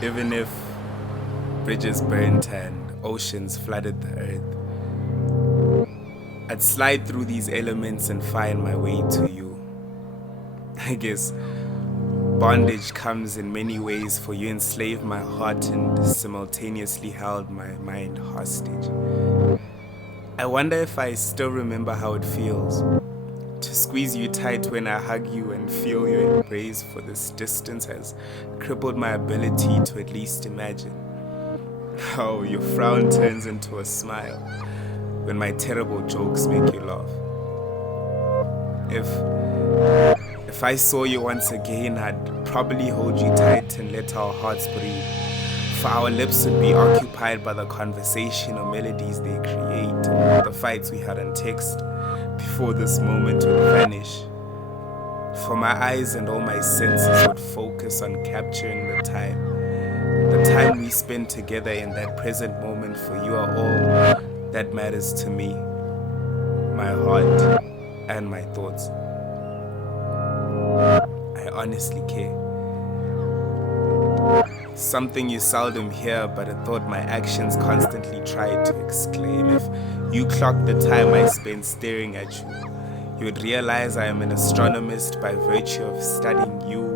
Even if bridges burnt and oceans flooded the earth, I'd slide through these elements and find my way to you. I guess bondage comes in many ways, for you enslaved my heart and simultaneously held my mind hostage. I wonder if I still remember how it feels to squeeze you tight when I hug you and feel your embrace, for this distance has crippled my ability to at least imagine how your frown turns into a smile when my terrible jokes make you laugh. If I saw you once again, I'd probably hold you tight and let our hearts breathe, for our lips would be occupied by the conversation or melodies they create, or the fights we had on text before this moment would vanish. For my eyes and all my senses would focus on capturing the time we spend together in that present moment, for you are all that matters to me, my heart and my thoughts. I honestly care. Something you seldom hear, but a thought my actions constantly try to exclaim. If you clocked the time I spent staring at you, you would realize I am an astronomist by virtue of studying you,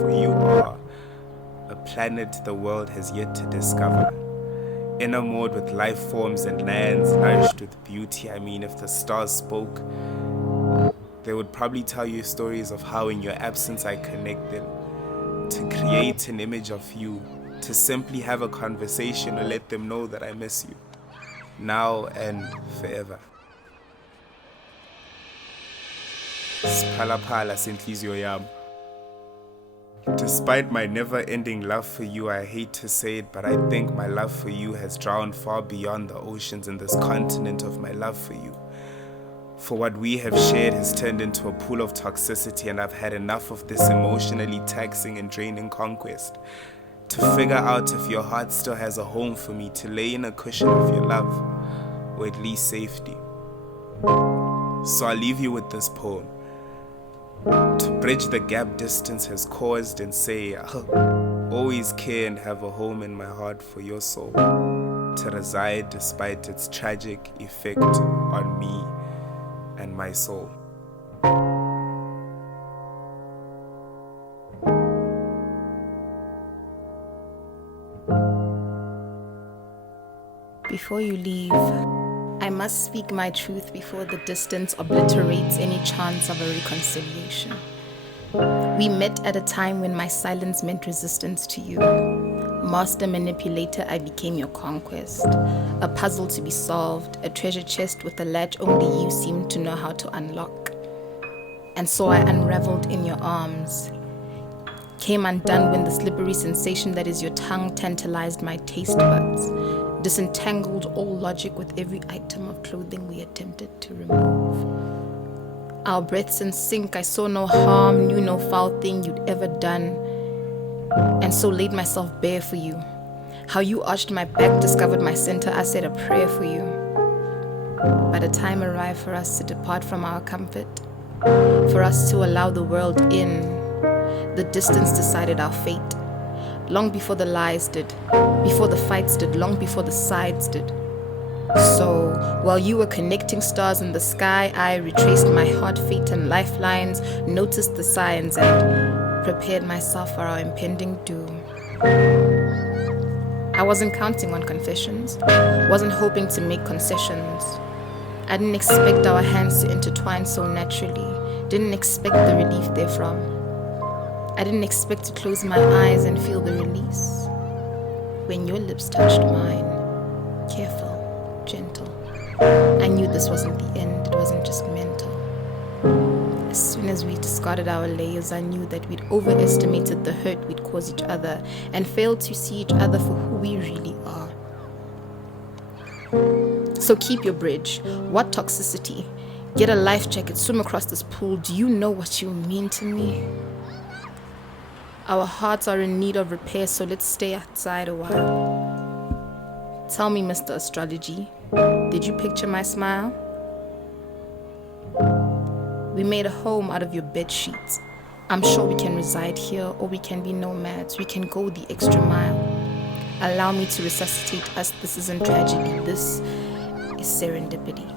for you are a planet the world has yet to discover. Enamored with life forms and lands nourished with beauty. I mean, if the stars spoke, they would probably tell you stories of how in your absence I connected to create an image of you, to simply have a conversation or let them know that I miss you, now and forever. Spalapala senhliziyo yami. Despite my never-ending love for you, I hate to say it, but I think my love for you has drowned far beyond the oceans in this continent of my love for you. For what we have shared has turned into a pool of toxicity, and I've had enough of this emotionally taxing and draining conquest to figure out if your heart still has a home for me, to lay in a cushion of your love, or at least safety. So I'll leave you with this poem to bridge the gap distance has caused, and say I'll always care and have a home in my heart for your soul to reside, despite its tragic effect on me and my soul. Before you leave, I must speak my truth before the distance obliterates any chance of a reconciliation. We met at a time when my silence meant resistance to you. Master manipulator, I became your conquest. A puzzle to be solved, a treasure chest with a latch only you seemed to know how to unlock. And so I unraveled in your arms. Came undone when the slippery sensation that is your tongue tantalized my taste buds. Disentangled all logic with every item of clothing we attempted to remove. Our breaths in sync, I saw no harm, knew no foul thing you'd ever done, and so laid myself bare for you. How you arched my back, discovered my center, I said a prayer for you. But a time arrived for us to depart from our comfort, for us to allow the world in. The distance decided our fate. Long before the lies did, before the fights did, long before the sides did. So, while you were connecting stars in the sky, I retraced my heart, fate, and lifelines, noticed the signs, and prepared myself for our impending doom. I wasn't counting on confessions, wasn't hoping to make concessions. I didn't expect our hands to intertwine so naturally, didn't expect the relief therefrom. I didn't expect to close my eyes and feel the release when your lips touched mine, careful, gentle. I knew this wasn't the end, it wasn't just mental. As soon as we discarded our layers, I knew that we'd overestimated the hurt we'd cause each other and failed to see each other for who we really are. So keep your bridge. What toxicity? Get a life jacket, swim across this pool. Do you know what you mean to me? Our hearts are in need of repair, so let's stay outside a while. Tell me, Mr. Astrology, did you picture my smile? We made a home out of your bed sheets, I'm sure we can reside here, or we can be nomads. We can go the extra mile. Allow me to resuscitate us. This isn't tragedy. This is serendipity.